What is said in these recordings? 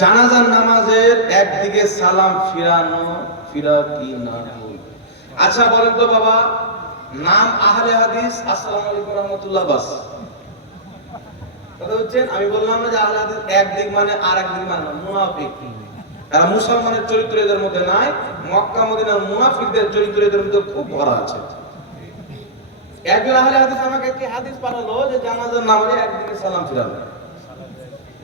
জানাজার নামাজের একদিকে সালাম ফিরা কি না? আচ্ছা বলেন তো বাবা, নাম আহলে হাদিস, আসসালামু আলাইকুম রাহমাতুল্লাহ, বাস কথা হচ্ছে। আমি বললাম না যে আহলে হাদিস একদিক মানে আর একদিক মানে না, মুনাফিক। এরা মুসলমানের চরিত্র এদের মধ্যে নাই, মক্কা মদিনার মুনাফিকদের চরিত্র এদের মধ্যে খুব ভরা আছে। একজন আহলে হাদিস আমাকে একটি হাদিস পাঠালো যে জানাজার নামাজে একদিকে সালাম ফিরানো।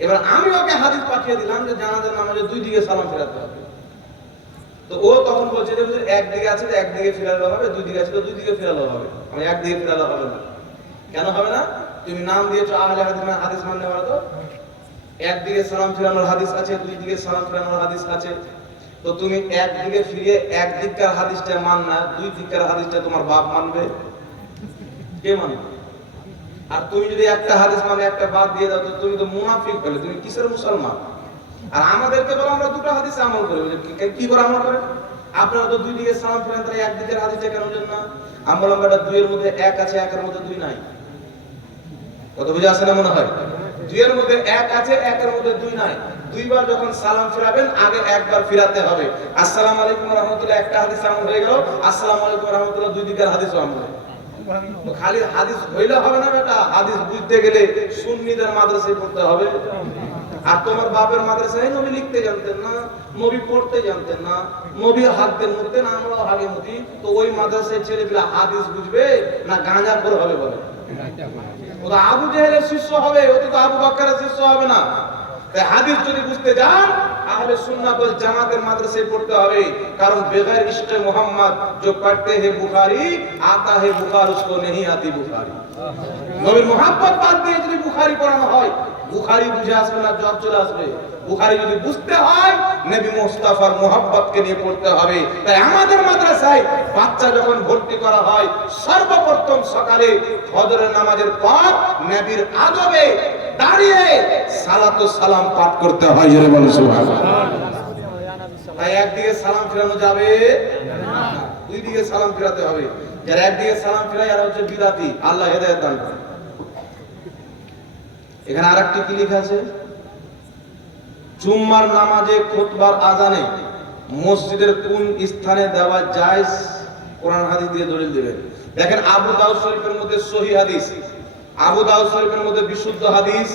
এবার আমি ওকে হাদিস পাঠিয়ে দিলাম যে জানাজার নামাজে দুই দিকে সালাম ফিরাতে হবে। তো ও তখন বলছে যে একদিকে আছে যে একদিকে ফিরালে হবে, দুই দিকে আছে তো দুই দিকে ফিরালে হবে। আমি একদিকে ফিরালে হবে না। কেন হবে না? তুমি নাম দিয়েছো আহলে হাদিস, না হাদিস মানতে পারো তো? একদিকে সালাম ফিরানোর হাদিস আছে, দুই দিকে সালাম ফিরানোর হাদিস আছে। তো তুমি একদিকে ফিরিয়ে একদিককার হাদিসটা মান না, দুই দিককার হাদিসটা তোমার বাপ মানবে? কে মানবে? আর তুমি যদি একটা হাদিস মানে একটা বাদ দিয়ে দাও তো তুমি তো মুনাফিক হলে, তুমি কিসের মুসলমান? আর আমাদেরকে বলো আমরা দুটো হাদিসে আমল করি, কি করে আমল করেন? আপনারা তো দুই দিকে সালাম ফিরান, তাই একদিকের হাদিসে কেন জানেন না? আমরা বললাম এটা দুইয়ের মধ্যে এক আছে, একের মধ্যে দুই নাই। কত বুঝে আসে না মনে হয়? দুইয়ের মধ্যে এক আছে, একের মধ্যে দুই নাই। দুইবার যখন সালাম ফিরাবেন আগে একবার ফিরাতে হবে। আসসালামু আলাইকুম ওয়া রাহমাতুল্লাহ একটা হাদিস আমল হয়ে গেল, আসসালামু আলাইকুম ওয়া রাহমাতুল্লাহ দুই দিকের হাদিসও আমল হয়ে গেল। খালি হাদিস হইলে হবে না বেটা, হাদিস বুঝতে গেলে সুন্নিদের মাদ্রাসায় পড়তে হবে। আর তোমার বাপের মাদ্রাসায় নবী লিখতে জানতেন না, নবী পড়তে জানতেন না, নবী হাতের মধ্যে না, আমরাও হাড়ি মতি। তো ওই মাদ্রাসায় ছেলেপিলা হাদিস বুঝবে না গাঁজা করে হবে? বলে ও তো আবু জেহেলের শিষ্য হবে, ও তো আবু বকরের শিষ্য হবে না। তাই হাদিস যদি বুঝতে যান আহলে সুন্নাত ওয়াল জামাতের মাদ্রাসায় পড়তে হবে। কারণ বেগैर इश्क मोहम्मद जो पढ़ते हैं बुखारी आता है बुखार उसको नहीं आती बुखारी। নবীর मोहब्बत বাদ দিয়ে যদি বুখারী পড়ানো হয়, বুখারী বুঝে আসবে না, জ্বর চলে আসবে। বুখারী যদি বুঝতে হয় নবী মুস্তাফার মোহব্বতকে নিয়ে পড়তে হবে। তাই আমাদের মাদ্রাসায় বাচ্চা যখন ভর্তি করা হয় সর্বপ্রথম সকালে ফজরের নামাজের পর নবীর আদবে দাঁড়িয়ে সালাত ও সালাম পাঠ করতে হয়। জোরে বলো সুবহানাল্লাহ। তাই একদিকে সালাম ফিরানো যাবে না, দুই দিকে সালাম ফিরাতে হবে। যারা একদিকে সালাম ফিরায় এরা হচ্ছে বিদাতি, আল্লাহ হেদায়েত দান করেন। এখানে আরেকটি কি লেখা আছে? জুম্মার নামাজে খুতবার আজানে মসজিদের কোন স্থানে দেওয়া জায়েজ? কোরআন হাদিস দিয়ে দলিল দিবেন। দেখেন আবু দাউদ শরীফের মধ্যে সহিহ হাদিস, আবু দাউদ শরীফের মধ্যে বিশুদ্ধ হাদিস,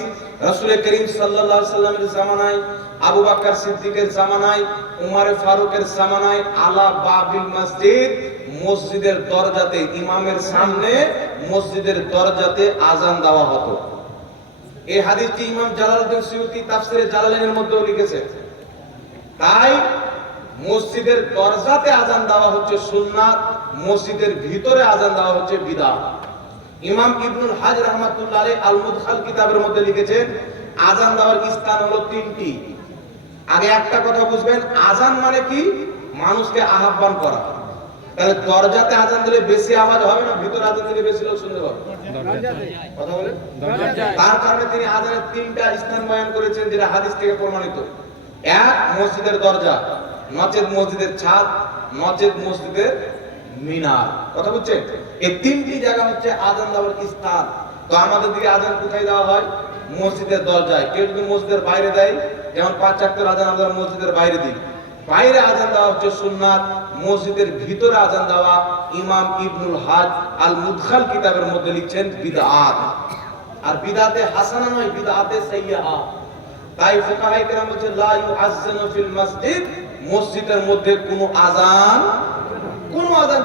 রাসূল করিম সাল্লাল্লাহু আলাইহি সাল্লামের জামানায়, আবু বকর সিদ্দিকের জামানায়, উমর ফারুকের জামানায় আলা বাবিল মসজিদ, মসজিদের দরজাতে, ইমামের সামনে মসজিদের দরজাতে আজান দেওয়া হতো। এই হাদিসটি ইমাম জালালউদ্দিন সুয়ুতী তাফসিরে জালালাইনের মধ্যেও লিখেছেন। তাই মসজিদের দরজাতে আজান দেওয়া হচ্ছে সুন্নাত, মসজিদের ভিতরে আজান দেওয়া হচ্ছে বিদআত। ইমাম ইবনুল হাজ রাহমাতুল্লাহ আলাইহি আল মুদখাল কিতাবের মধ্যে লিখেছেন আজান দেওয়ার স্থান হলো তিনটি। আগে একটা কথা বুঝবেন, আজান মানে কি? মানুষকে আহ্বান করা। তাহলে দরজাতে আজান দিলে বেশি আওয়াজ হবে না ভিতরে আজান দিলে বেশি লোক শুনতে পাবে? কথা বলেন। তার কারণে তিনি আজানের তিনটা স্থান বয়ান করেছেন যেটা হাদিস থেকে প্রমাণিত। এক, মসজিদের দরজা, নচেত মসজিদের ছাদ, নচেত মসজিদের মিনার। কথা বুঝছেন? এই তিনটি জায়গা হচ্ছে আজান দেওয়ার স্থান। তো আমাদের দিকে আজান কোথায় দেওয়া হয়? মসজিদের দরজায়। কেউ যদি মসজিদের বাইরে দেয়, যেমন 5 ওয়াক্তের আজান আমরা মসজিদের বাইরে দিই, বাইরে আজান দেওয়া হচ্ছে সুন্নাত। মসজিদের ভিতরে আজান দেওয়া ইমাম ইবনুল হাজ আল মুদখাল কিতাবের মধ্যে লিখছেন বিদআত। আর বিদআতে হাসানা নয়, বিদআতে সাইয়্যিআ। তাই ফুকাহায়ে কেরাম বলেন লা ইউআজ্জানু ফিল মসজিদ, মসজিদের মধ্যে কোনো আজান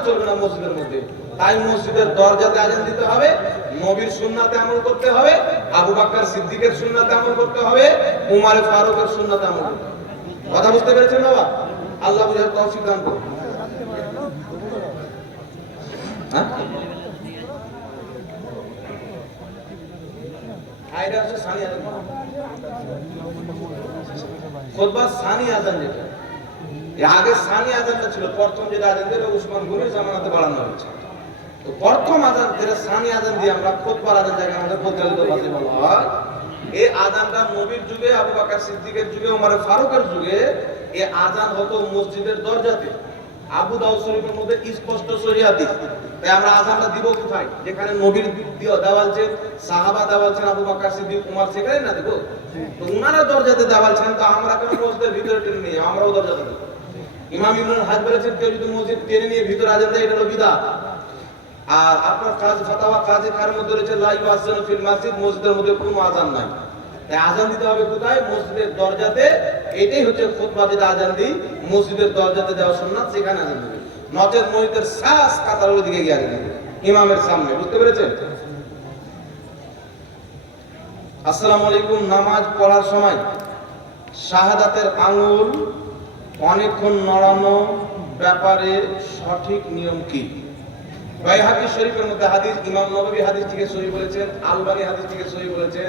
চলবে না মসজিদের মধ্যে। তাই মসজিদের দরজাতে আজান দিতে হবে, নবীর সুন্নাতে আমল করতে হবে, আবু বকর সিদ্দিকের সুন্নাতে আমল করতে হবে, উমর ফারুকের সুন্নাতে আমল করতে হবে। কথা বুঝতে পেরেছেন বাবা? আল্লাহ বুঝার তৌফিক দান করুন। হ্যাঁ, আইডা হচ্ছে সানি আজান, খুতবা সানি আজান যেটা। আগে সানি আজানটা ছিল, প্রথম যেটা আজান দিল উসমান গনির জামানাতে বাড়ানো হয়েছে। তো প্রথম আজান যেটা সানি আজান দিয়ে আমরা খুতবার আজান জায়গা আমাদের প্রচলিত ভাষায় বলা হয়, এই আজানটা নবীর যুগে, আবু বকর সিদ্দিকের যুগে, উমর ফারুকের যুগে এই আজান হতো মসজিদের দরজাতে। আবু দাউদ শরীফের মধ্যে স্পষ্ট সহিহ হাদিস। তাই আমরা আযানটা দিব কোথায়? যেখানে নবীর দেওয়াল ছেন, সাহাবা দেওয়াল ছেন, আবু বকর সিদ্দিক, উমর, সেখানে না দেব? তো উনারা দরজাতে দেওয়াল ছেন, তো আমরা কেন মসজিদের ভিতরে টেনে নিয়ে আমরাও দরজাতে দেব? ইমাম ইবনুল হাজ বলেছেন কেউ যদি মসজিদ টেনে নিয়ে ভিতরে আযান দেয় এটা হলো বিদআত। আর আপনার কাজ ফাতাওয়া কাজে কার মধ্যে রয়েছে লা ইউআজ্জানু ফিল মসজিদ, মসজিদের মধ্যে কোনো আযান নাই। তাই আযান দিতে হবে কোথায়? মসজিদের দরজাতে। এটাই হচ্ছে খুতবা, যেটা আযান দিই মসজিদের দরজাতে দেওয়া সুন্নাত, সেখানে আযান দিবে। নচেত মসজিদের শেষ কাতারের দিকে গিয়ে আযান দিবে ইমামের সামনে। বুঝতে পেরেছেন? আসসালামু আলাইকুম। নামাজ পড়ার সময় শাহাদাতের আঙ্গুল অনেকক্ষণ নড়ানো ব্যাপারে সঠিক নিয়ম কি? বাইহাকি শরীফের মধ্যে হাদিস, ইমাম নববী হাদিস থেকে সহিহ বলেছেন, আলবানী হাদিস থেকে সহিহ বলেছেন,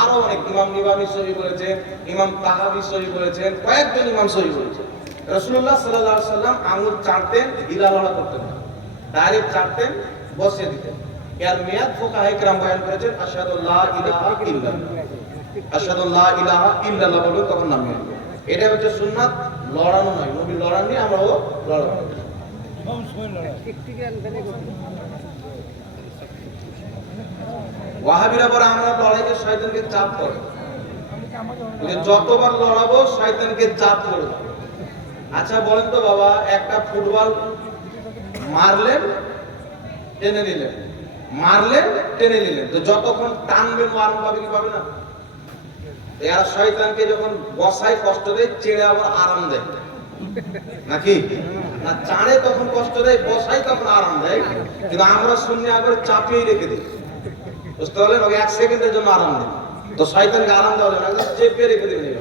আরো অনেক ইমাম নিবামী সহিহ বলেছেন, ইমাম তাহাবী সহিহ বলেছেন, কয়েকজন ইমাম সহিহ বলেছেন। রাসূলুল্লাহ সাল্লাল্লাহু আলাইহি ওয়াসাল্লাম আঙ্গুল চাটতেন, হিলালওয়ালা করতেন না, ডাইরেক্ট চাটতেন, বসিয়ে দিতেন। এর মেয়াদ ফুকাহায়ে কেরাম বয়ান করেছেন, আশহাদু লা ইলাহা ইল্লাল্লাহ, আশহাদু লা ইলাহা ইল্লাল্লাহ বলবেন, তখন নামিয়ে নেবেন। এটা হচ্ছে সুন্নাত, লড়ানো নয়। নবী লড়াননি, আমরাও লড়াবো। ওয়াহাবিরা বলে আমরা লড়াইকে শয়তানকে চাপ করে, যতবার লড়াবো শয়তানকে চাপ করব। আচ্ছা বলেন তো বাবা, একটা ফুটবল মারলেন টেনে নিলেন, মারলেন টেনে নিলেন, তো যতক্ষণ টানবেন ও আরাম পাবে কি পাবে না? এরা শয়তানকে যখন বসায় কষ্ট দেয়, চেড়ে আবার আরাম দেয় নাকি না? চাঁড়ে তখন কষ্ট দেয়, বসাই তখন আরাম দেয়। কিন্তু আমরা শূন্য আবার চাপিয়ে রেখে দিই, বুঝতে পারলেন? ওকে 1 সেকেন্ডের জন্য আরাম দেয়। তো শয়তানকে আরাম দেওয়া যায় না, একদম চেপে রেখে দিবেন।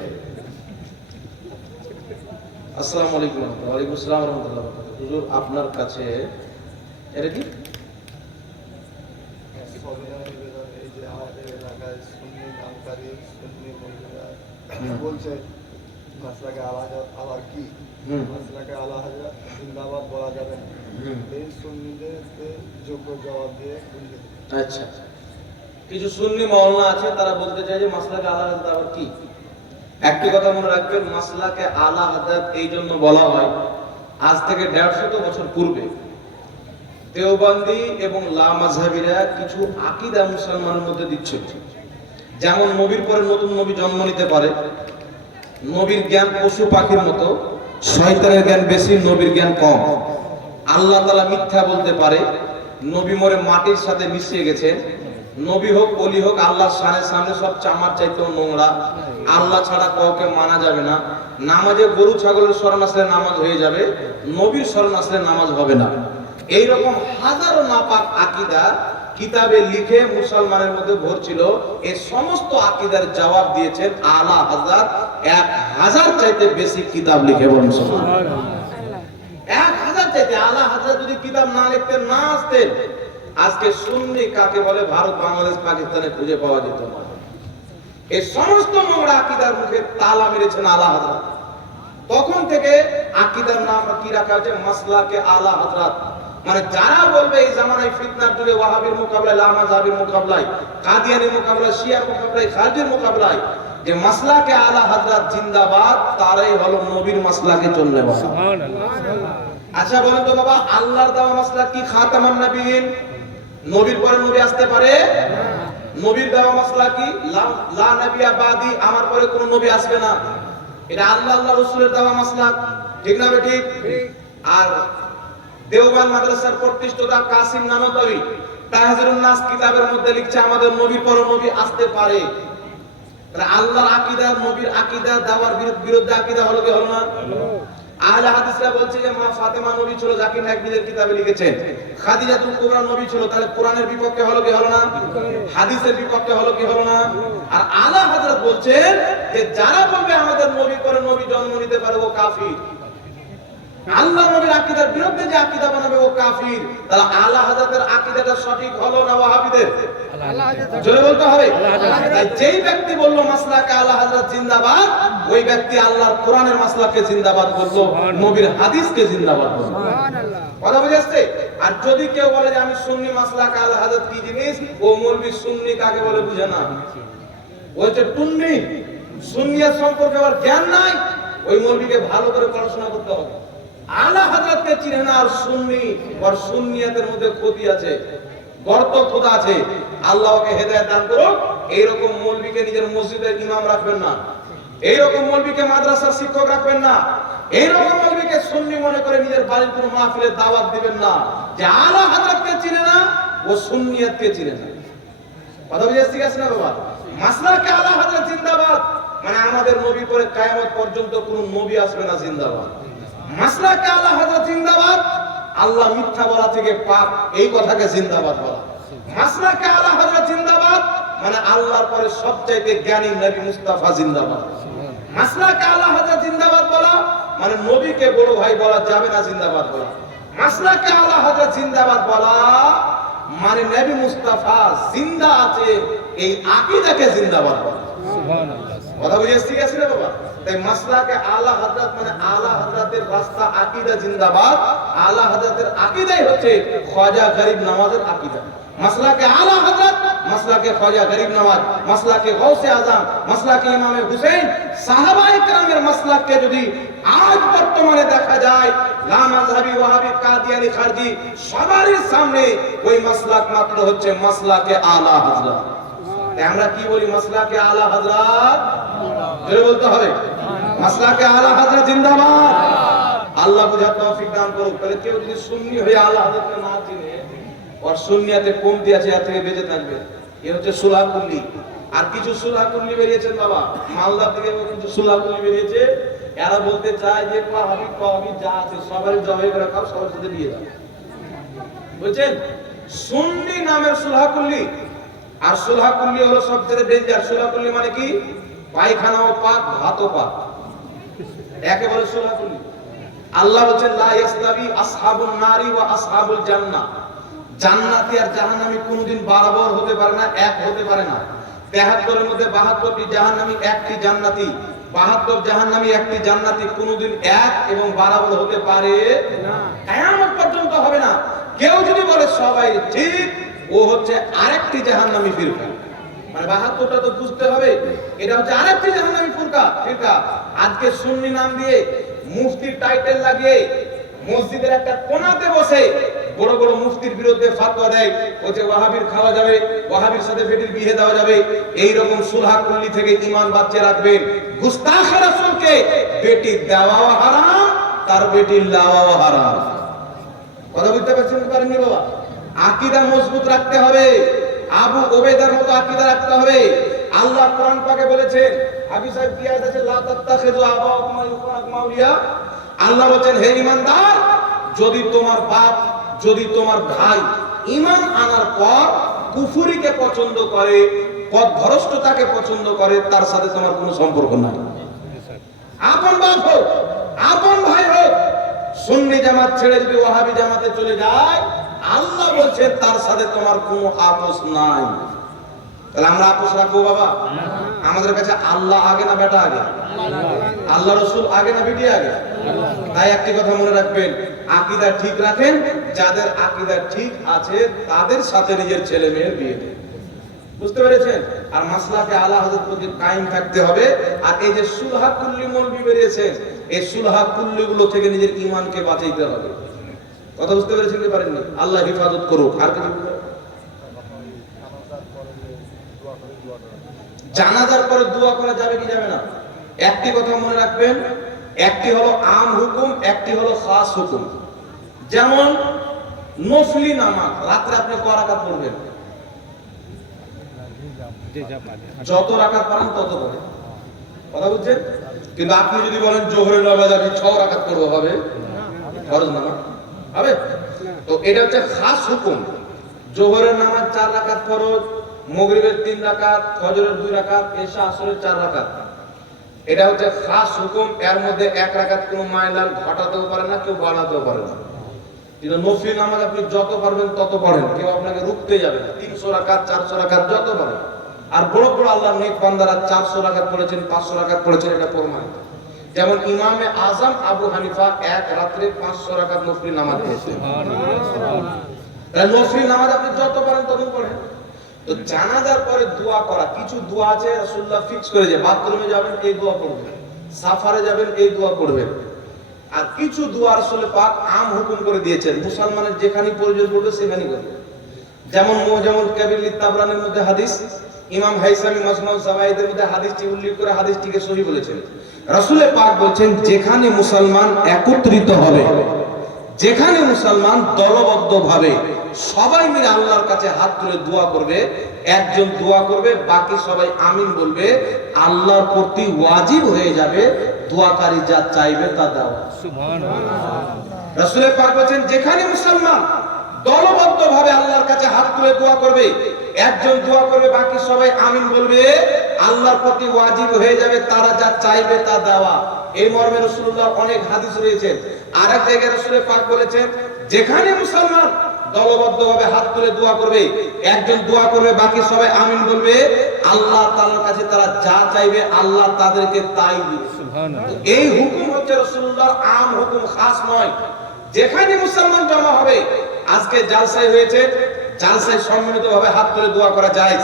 আসসালামু আলাইকুম। ওয়ালাইকুম আসসালাম ওয়া রাহমাতুল্লাহ। হুজুর আপনার কাছে এটা কি বলছে মাসলাকে আবার কি মাসলাকে আলা হযরত জিন্দাবাদ বলা যাবে না, এই সুন্নিদের যোগ্য জবাব দিয়ে। আচ্ছা, কিছু সুন্নি মাওলানা আছে, তারা বলতে চায় যে মাসলাকে আলা হযরত আবার কি। একটি কথা মনে রাখবেন, মাসলাকে আলা হযরত এই জন্য বলা হয়, আজ থেকে 150 বছর পূর্বে দেওবন্দি এবং লামাযহাবীরা কিছু আকীদা মুসলমানের মধ্যে দিচ্ছে। যেমন নবীর পরে নতুন নবী জন্ম নিতে পারে, নবীর জ্ঞান পশু পাখির মতো, শয়তানের জ্ঞান বেশি, নবীর জ্ঞান কম। আল্লাহ তাআলা মিথ্যা বলতে পারে, নবী মরে মাটির সাথে মিশিয়ে গেছে। নবী হোক ওলি হোক, আল্লাহর শানের সামনে সব চামার চাইতেও নোংরা। আল্লাহ ছাড়া কাউকে মানা যাবে না। নামাজে গরু ছাগলের শরণ আসলে নামাজ হয়ে যাবে, নবীর শরণ আসলে নামাজ হবে না। এইরকম হাজারো নাপাক আকীদা কিতাবে লিখে মুসলমানের মধ্যে ভরছিল। এই সমস্ত আকীদার জবাব দিয়েছেন আলা হযরত 1000 চাইতে বেশি কিতাব লিখে। বলুন সুবহানাল্লাহ। 1000 চাইতে। আলা হযরত যদি কিতাব না লিখতেন, না আসতেন, আজকে সুন্নি কাকে বলে ভারত, বাংলাদেশ, পাকিস্তানে খুঁজে পাওয়া যেত না। এই সমস্ত নোংরা আকীদার মুখে তালা মেরেছেন আলা হযরত। তখন থেকে আকীদার নাম কি রাখা হয়েছে? মাসলাকে আলা হযরত। মানে যারা বলবে এই জামানায় ফিতনার যুগে ওয়াহাবির মোকাবেলায়, লামাযহাবির মোকাবেলায়, কাদিয়ানির মোকাবেলায়, শিয়ার মোকাবেলায়, খারিজির মোকাবেলায় যে মাসলাকে আলা হযরত জিন্দাবাদ, তারাই হলো নবীর মাসলাকে চললে বলা। সুবহানাল্লাহ। আচ্ছা বলেন তো বাবা, আল্লাহর দেওয়া মাসলা কি? খাতামান নবীন, নবীর পরে নবী আসতে পারে না। নবীর দেওয়া মাসলা কি? লা নবিয়া বাদি, আমার পরে কোনো নবী আসবে না। এটা আল্লাহ রাসূলের দেওয়া মাসলা, ঠিক না বেঠিক? আর দেওবন্দ মাদ্রাসার প্রতিষ্ঠাতা কাসিম নানতাবী তাহজিরুন নাস কিতাবের মধ্যে লিখছে আমাদের নবীর পর নবী আসতে পারে। তাহলে আল্লাহর আকীদা, নবীর আকীদা দাওয়ার বিরুদ্ধে আকীদা হলো কি হলো না? আহলে হাদিসরা বলছে যে মা ফাতেমা নবী ছিল, জাকির নায়েক নিজের কিতাবে লিখেছেন। খাদিজাতুল কুবরা নবী ছিল, তাহলে কোরআনের বিপক্ষে হলো কি হলো না? হাদিসের বিপক্ষে হলো কি হলো না? আর আলা হযরত বলছেন যে যারা বলবে আমাদের নবীর পরে নবী জন্ম নিতে পারে, ও কাফির। আল্লাহ নবীর আকীদার বিরুদ্ধে যে আকীদা বানাবে, ও কাফির। তাহলে আলা হযরতের আকীদাটা সঠিক হলো না ওয়াহাবিদের? জোরে বলতে হবে। তাই যেই ব্যক্তি বলল মাসলাকে আলা হযরত জিন্দাবাদ, ওই ব্যক্তি আল্লাহর কোরআনের মাসলাকে জিন্দাবাদ বলল, নবীর হাদিসকে জিন্দাবাদ বলল। সুবহানাল্লাহ। কথা বুঝে আসছে? আর যদি কেউ বলে যে আমি সুন্নি মাসলাকে আলা হযরত কি জিনিস, ও মৌলবি সুন্নি কাকে বলে বুঝে না, ওই যে টুন্নি, সুন্নিয়ত সম্পর্কে ওর জ্ঞান নাই। ওই মৌলবিকে ভালো করে পড়াশোনা করতে হবে। আলা হযরতকে চিনে না আর সুন্নি আর সুন্নিয়াতের মধ্যে ক্ষতি আছে, গর্ত খোদা আছে। আল্লাহ ওকে হেদায়েত দান করুক। এইরকম মৌলবীকে নিজের মসজিদের ইমাম রাখবেন না, এইরকম মৌলবীকে মাদ্রাসার শিক্ষক রাখবেন না, এইরকম মৌলবীকে সুন্নি মনে করে নিজের বাড়ির কোনো মাহফিলে দাওয়াত দিবেন না। যে আলা হযরতকে চিনে না ও সুন্নিয়াতকে চিনে না। কথা বুঝে আসছে না বাবা? মাসলাকে আলা হযরত জিন্দাবাদ মানে আমাদের নবী পরে কিয়ামত পর্যন্ত কোন নবী আসবে না জিন্দাবাদ। মাসলাকে আলা হযরত জিন্দাবাদ আল্লাহ মিথ্যা বলা থেকে পাক, এই কথাকে জিন্দাবাদ বলা। মাসলাকে আলা হযরত জিন্দাবাদ মানে আল্লাহর পরে সবচাইতে জ্ঞানী নবী মুস্তাফা জিন্দাবাদ। মাসলাকে আলা হযরত জিন্দাবাদ বলা মানে নবীকে বড় ভাই বলা যাবে না, জিন্দাবাদ বলা। মাসলাকে আলা হযরত জিন্দাবাদ বলা মানে নবী মুস্তাফা জিন্দা আছে, এই আকীদাকে জিন্দাবাদ বলা। সুবহানাল্লাহ। কথা বুঝে আসছে না বাবা? তাই মাসলাকে আলা হযরত মানে আলা হযরতের রাস্তা আকীদা জিন্দাবাদ। আলা হযরতের আকীদাই হচ্ছে খাজা গরিব নওয়াজের আকীদা। মাসলাকে আলা হযরত মাসলাকে খাজা গরিব নওয়াজ, মাসলাকে গৌসে আজম, মাসলাকে ইমামে হুসাইন, সাহাবায়ে কেরামের মাসলাককে যদি আজ বর্তমানে দেখা যায় লা মাযহাবি ওয়াহাবি কাদিয়ানি খারজি সবারই সামনে ওই মাসলাক মাত্র হচ্ছে মাসলাকে আলা হযরত। তাই আমরা কি বলি? মাসলাকে আলা হযরত জোরে বলতে হবে, মাসলাকে আলা হযরত জিন্দাবাদ। আল্লাহ বুঝার তৌফিক দান করুক। তাহলে কেউ যদি সুন্নি হয়ে আলা হযরতকে না চিনে আর সুন্নিয়াতে কমতি আছে, এর থেকে বেঁচে থাকবে। এ হচ্ছে সুলহা কুল্লি। আর কিছু সুলহা কুল্লি বেরিয়েছেন বাবা, মালদা থেকে কিছু সুলহা কুল্লি বেরিয়েছে। এরা বলতে চায় যে ওয়াহাবি যা আছে সবারই জবাই করে খাও, সবার সাথে বিয়ে দাও। বুঝছেন? সুন্নি নামের সুলহা কুল্লি। আর সুলহা কুল্লি হলো সবচেয়ে ডেঞ্জার। সুলহা কুল্লি মানে কি? পায়খানাও পাক, ভাতও পাক, একে বলে সুলহা কুল্লি। আল্লাহ বলেন লা ইয়াসতাবি আসহাবুন নারি ওয়া আসহাবুল জান্নাহ। জান্নাতি আর জাহান্নামী কোনদিন বরাবর হতে পারে না, এক হতে পারে না। ৭৩ এর মধ্যে ৭২টি জাহান্নামী, একটি জান্নাতি। ৭২ জাহান্নামী, একটি জান্নাতি কোনদিন এক এবং বরাবর হতে পারে না, কিয়ামত পর্যন্ত হবে না। কেউ যদি বলে সবাই ঠিক, ও হচ্ছে আরেকটি জাহান্নামী ফিরকা। মানে ৭২টা তো বুঝতে হবে, এটা হচ্ছে আরেকটি জাহান্নামী ফিরকা। আজকে সুন্নি নাম দিয়ে মুফতি টাইটেল লাগিয়ে মসজিদের একটা কোণাতে বসে বড় বড় মুফতির বিরুদ্ধে ফতোয়া দেয়, বলছে ওয়াহাবির খাওয়া যাবে, ওয়াহাবির সাথে বেটির বিয়ে দেওয়া যাবে। এই রকম সুলহা কুল্লি থেকে ঈমান বাঁচিয়ে রাখবেন। গুস্তাখ রাসূলকে বেটি দেওয়াও হারাম, তার বেটি লাওয়াও হারাম। কথা বুঝতে পারছেন পারেননি বাবা? আকীদা মজবুত রাখতে হবে, আবু ওবেদার মতো আকীদা রাখতে হবে। আল্লাহ কোরআন পাকে বলেছেন, হাবিব সাহেব কি আয়াত আছে? লা তাত্তাখিযু আবাআকুম ওয়া আউলিয়া। আল্লাহ বলেন হে ঈমানদার, যদি তোমার বাপ, যদি তোমার ভাই ঈমান আনার পর কুফরিকে পছন্দ করে, পথভ্রষ্টতাকে পছন্দ করে, তার সাথে তোমার কোনো সম্পর্ক নাই। আপন বাপ হোক, আপন ভাই হোক, সুন্নি জামাত ছেড়ে যদি ওয়াহাবি জামাতে চলে যায়, আল্লাহ বলছেন তার সাথে তোমার কোনো আপোষ নাই। তাহলে আমরা আপোষ রাখবো বাবা? আমাদের কাছে আল্লাহ আগে না বেটা আগে? আল্লাহ রাসূল আগে না বেটি আগে? তাই একটি কথা মনে রাখবেন, আকীদা ঠিক রাখেন। যাদের আকীদা ঠিক আছে তাদের সাথে নিজের ছেলে মেয়ের বিয়ে দেন। বুঝতে পেরেছেন? আর মাসলাকে আলা হযরত প্রতি কায়েম থাকতে হবে। আর এই যে সুলহা কুল্লি মৌলবি বেরিয়েছে, এই সুলহা কুল্লিগুলো থেকে নিজের ঈমানকে বাঁচাইতে হবে। কথা বুঝতে পেরেছেন কি পারেননি? আল্লাহ হেফাজত করুক। আর কিছু জানাজার পরে দোয়া করা যাবে কি যাবে না? একটি কথা মনে রাখবেন, একটি হলো আম হুকুম, একটি হলো খাস হুকুম। যেমন নফলি নামাজ রাতে আপনি কয় রাকাত পড়বেন? যত রাকাত পারেন তত পড়েন। কথা বুঝছেন? কিন্তু আপনি যদি বলেন জোহরের নামাজ আমি 6 রাকাত পড়বো, হবে? ফরজ নামাজ হবে? তো এটা হচ্ছে খাস হুকুম। জোহরের নামাজ 4 রাকাত ফরজ, মাগরিবের 3 রাকাত, ফজরের 2 রাকাত, এশা আসরের 4 রাকাত। এটা হচ্ছে খাস হুকুম। এর মধ্যে 1 রাকাত কোনো মাইলাল ঘটাতেও পারে না, কেউ বাড়াতেও পারে না। কিন্তু নফলি নামাজ আপনি যত পারবেন তত পড়েন, কেউ আপনাকে রুখতে যাবে না। 300 রাকাত, 400 রাকাত যত পারেন। আর বড় বড় আল্লাহর নেক বান্দারা 400 রাকাত পড়েছেন, 500 রাকাত পড়েছেন, এটা প্রমাণিত। যেমন ইমামে আজম আবু হানিফা এক রাতে 500 রাকাত নফলি নামাজ পড়েছেন। তাই নফলি নামাজ আপনি যত পারেন তত পড়েন। তো জানাজার পরে দোয়া করা, কিছু দোয়া আছে রাসূলুল্লাহ ফিক্স করে যে বাথরুমে যাবেন এই দোয়া পড়বেন, সাফারে যাবেন এই দোয়া পড়বেন। আর কিছু দোয়া রাসূল পাক আম হুকুম করে দিয়েছেন, মুসলমানের যেখানে প্রয়োজন পড়বে সেখানেই করবে। যেমন মুজামুল কাবির লিতাবরানির মধ্যে হাদিস, ইমাম হাইসামি মাজমুউজ জাওয়াইদের মধ্যে হাদিসটি উল্লেখ করে হাদিসটিকে সহিহ বলেছেন। রাসূল পাক বলেছেন, যেখানে মুসলমান একত্রিত হবে, যেখানে মুসলমান দলবদ্ধভাবে সবাই মিলে আল্লাহর কাছে হাত তুলে দোয়া করবে, একজন দোয়া করবে, বাকি সবাই আমিন বলবে, আল্লাহর প্রতি ওয়াজিব হয়ে যাবে দোয়াকারী যা চাইবে তা দেওয়া। সুবহানাল্লাহ। রাসূল পাক বলেছেন, যেখানে মুসলমান দলবদ্ধভাবে আল্লাহর কাছে হাত তুলে দোয়া করবে, একজন দোয়া করবে, বাকি সবাই আমিন বলবে, আল্লাহর প্রতি ওয়াজিব হয়ে যাবে তারা যা চাইবে তা দেওয়া। এই মর্মে রাসূলুল্লাহ অনেক হাদিস রয়েছে। আরেক জায়গায় রাসূল পাক বলেছেন, যেখানে মুসলমান দলবদ্ধভাবে হাত তুলে দোয়া করবে, একজন দোয়া করবে, বাকি সবাই আমিন বলবে, আল্লাহ তাআলার কাছে তারা যা চাইবে আল্লাহ তাদেরকে তাই দিবে। সুবহানাল্লাহ। এই হুকুম হচ্ছে রাসূলুল্লাহর আম হুকুম, খাস নয়। যেখানে মুসলমান জমা হবে, আজকে জালসায় হয়েছে, জালসায় সম্মিলিতভাবে হাত তুলে দোয়া করা যায়।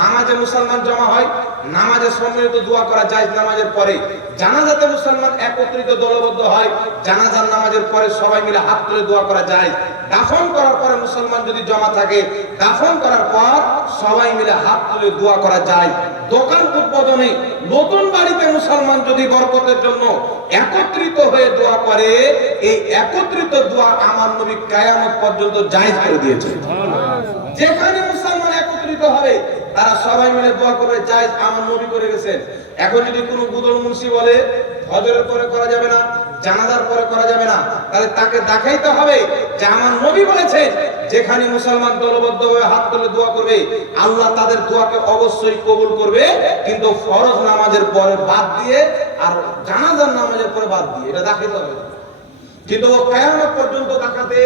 নামাজে মুসলমান জমা হয়, নামাজে সম্মিলিত দোয়া করা যায়। নামাজের পরে জানাজাতে মুসলমান একত্রিত দলবদ্ধ হয়, জানাজার নামাজের পরে সবাই মিলে হাত তুলে দোয়া করা যায়। দাফন করার পরে মুসলমান যদি জমা থাকে, দাফন করার পর সবাই মিলে হাত তুলে দোয়া করা যায়। দোকান উদ্বোধনে, নতুন বাড়িতে মুসলমান যদি বরকতের জন্য একত্রিত হয়ে দোয়া করে, এই একত্রিত দোয়া আমার নবী কিয়ামত পর্যন্ত জায়েজ করে দিয়েছে। যেখানে মুসলমান একত্রিত হবে তারা সবাই মিলে দোয়া করবে, জায়েজ আমার নবী করে গেছেন। এখন যদি কোনো বুদল মুন্সি বলে ফজরের পরে করা যাবে না, জানাজার পরে করা যাবে না, তাহলে তাকে দেখাইতে হবে যে আমার নবী বলেছে যেখানে মুসলমান দলবদ্ধ হয়ে হাত তুলে দোয়া করবে আল্লাহ তাদের দোয়াকে অবশ্যই কবুল করবে, কিন্তু ফরজ নামাজের পরে বাদ দিয়ে আর জানাজার নামাজের পরে বাদ দিয়ে, এটা দেখাইতে হবে। কিন্তু কিয়ামত পর্যন্ত দেখাতে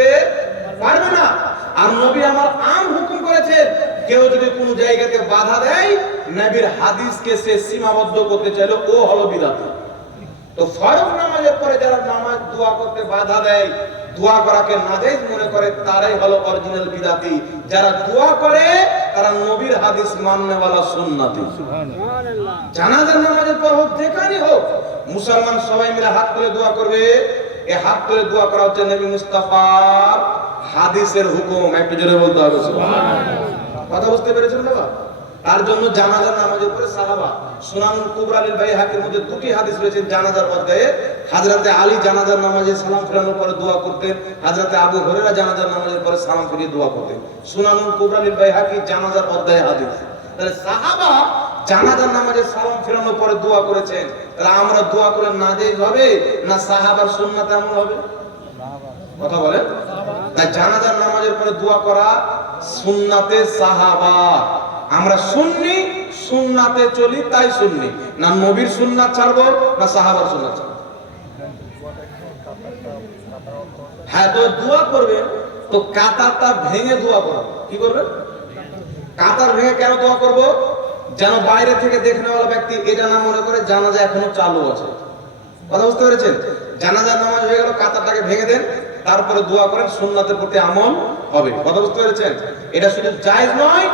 পারবে না। আর নবী আমার আম হুকুম করেছেন, কেউ যদি কোনো জায়গাতে বাধা দেয়, নবীর হাদিসকে সে সীমাবদ্ধ করতে চাইলো, ও হলো বিদআতি। তো ফরজ নামাজের পরে যারা নামাজ দোয়া করতে বাধা দেয়, দোয়া করাকে নাজায়েজ মনে করে, তারাই হলো অরিজিনাল বিদআতি। যারা দোয়া করে তারা নবীর হাদিস মাননেওয়ালা সুন্নতি। সুবহানাল্লাহ। জানাজার নামাজের পর হোক, যেখানেই হোক, মুসলমান সবাই মিলে হাত তুলে দোয়া করবে। এই হাত তুলে দোয়া করা হচ্ছে নবী মুস্তাফার হাদিসের হুকুম। একটু জোরে বলতে হবে সুবহানাল্লাহ। কথা বুঝতে পেরেছেন বাবা? তার জন্য জানাজার নামাজের পরে সাহাবা, সুনানুল কুবরা লিল বাইহাকির মধ্যে দুটি হাদিস রয়েছে জানাজার অধ্যায়ে। হযরতে আলী জানাজার নামাজে সালাম ফেরানোর পরে দোয়া করতেন, হযরতে আবু হুরায়রা জানাজার নামাজের পরে সালাম ফিরিয়ে দোয়া করতেন। সুনানুল কুবরা লিল বাইহাকি জানাজার অধ্যায়ে হাদিস। তাহলে সাহাবা জানাজার নামাজে সালাম ফেরানোর পরে দোয়া করেছেন, তাহলে আমরা দোয়া করে নাজায়েজ হবে না সাহাবার সুন্নাত এমন হবে? কথা বলে। তাই জানাজার নামাজের পরে দোয়া করা সুন্নাতে সাহাবা। আমরা সুন্নি, সুন্নাতে চলি, তাই সুন্নি। না নবীর সুন্নাত ছাড়বো না সাহাবার সুন্নাত ছাড়বো। হ্যাঁ, তো দোয়া করবে তো কাতারটা ভেঙে দোয়া করো। কি করবে? কাতার ভেঙে কেন দোয়া করব? যেন বাইরে থেকে দেখনেওয়ালা ব্যক্তি এটা না মনে করে জানাজা এখনো চালু আছে। কথা বুঝতে পেরেছেন? জানাজার নামাজ হয়ে গেল, কাতারটাকে ভেঙে দেন, তারপরে দোয়া করেন, সুন্নাতের প্রতি আমল হবে। কথা বুঝতে পেরেছেন? এটা শুধু জায়েজ নয়,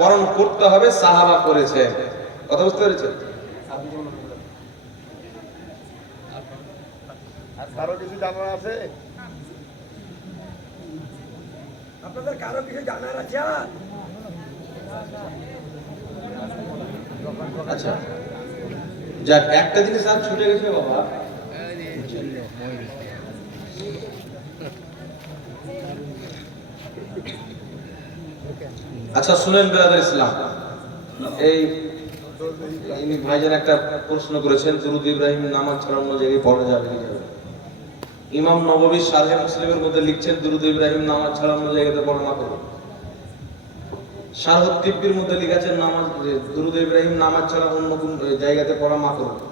বরং করতে হবে, সাহাবা করেছে। কথা বুঝতে পেরেছেন? আর কারো কিছু জানার আছে? আপনাদের কারো কিছু জানার আছে? আচ্ছা, যাক, একটা জিনিস আর ছুটে গেছে বাবা। আচ্ছা শুনেন ব্রাদার ইসলাম, এই ভাইজান একটা প্রশ্ন করেছেন, দুরূদ ইব্রাহিম নামাজ ছাড়া অন্য জায়গায় পড়া যাবে কি যাবে? ইমাম নববী শারহে মুসলিমের মধ্যে লিখছেন দুরূদ ইব্রাহিম নামাজ ছাড়া অন্য জায়গাতে পড়া না করবে। শারহ তিব্বির মধ্যে লিখেছেন নামাজ দুরূদ ইব্রাহিম নামাজ ছাড়া অন্য কোন জায়গাতে পড়া না করবে।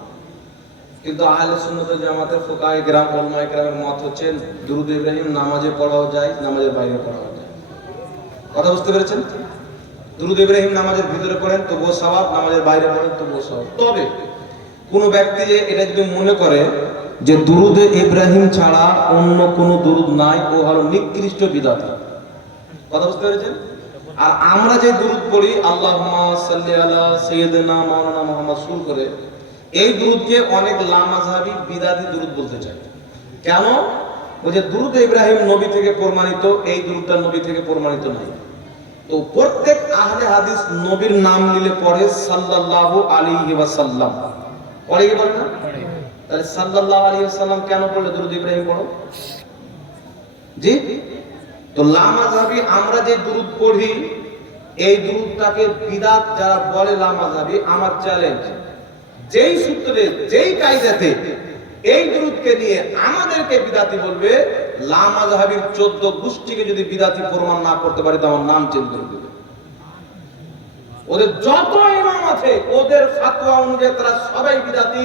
কিন্তু আহলে সুন্নাত ওয়াল জামাতের ফুকাহায়ে কেরাম, উলামায়ে কেরামের মত হচ্ছে দুরূদ ইব্রাহিম নামাজে পড়াও যায়, নামাজের বাইরে পড়াও যায়। কথা বুঝতে পেরেছেন? দুরূদ ইব্রাহিম নামাজের ভিতরে পড়েন তবুও সওয়াব, নামাজের বাইরে পড়েন তবুও সওয়াব। তবে কোন ব্যক্তি যে এটা যদি মনে করে যে দুরূদে ইব্রাহিম ছাড়া অন্য কোন দুরূদ নাই, ও হলো নিকৃষ্ট বিদআতি। কথা বুঝতে পেরেছেন? আর আমরা যে দুরূদ পড়ি আল্লাহুম্মা সাল্লি আলা সাইয়্যিদিনা মাওলানা মুহাম্মদ শুরু করে, এই দুরূদকে অনেক লামাযহাবী বিদআতি দুরূদ বলতে চায়। কেন? ওই যে দুরূদ ইব্রাহিম নবী থেকে প্রমাণিত, এই দুরূদটা নবী থেকে প্রমাণিত নাই। তো প্রত্যেক আহলে হাদিস নবীর নাম নিলে পড়ে সাল্লাল্লাহু আলাইহি ওয়াসাল্লাম, পড়ে কি পড়ে না? তাহলে সাল্লাল্লাহু আলাইহি ওয়াসাল্লাম কেন পড়লে দুরূদ ইব্রাহিম পড়ো? জি, তো লামাযহাবী আমরা যে দুরূদ পড়ি, এই দুরূদটাকে বিদআত যারা বলে লামাযহাবী, আমার চ্যালেঞ্জ, যেই সূত্রে যেই কায়দাতে এই দুরূদকে নিয়ে আমাদেরকে বিদআতি বলবে, লামাযহাবীর 14 গোষ্ঠীকে যদি বিদআতি প্রমাণ না করতে পারে, তো আমার নাম চেঞ্জ করে দেবে। ওদের যত ইমাম আছে, ওদের ফতোয়া অনুযায়ী তারা সবাই বিদআতি,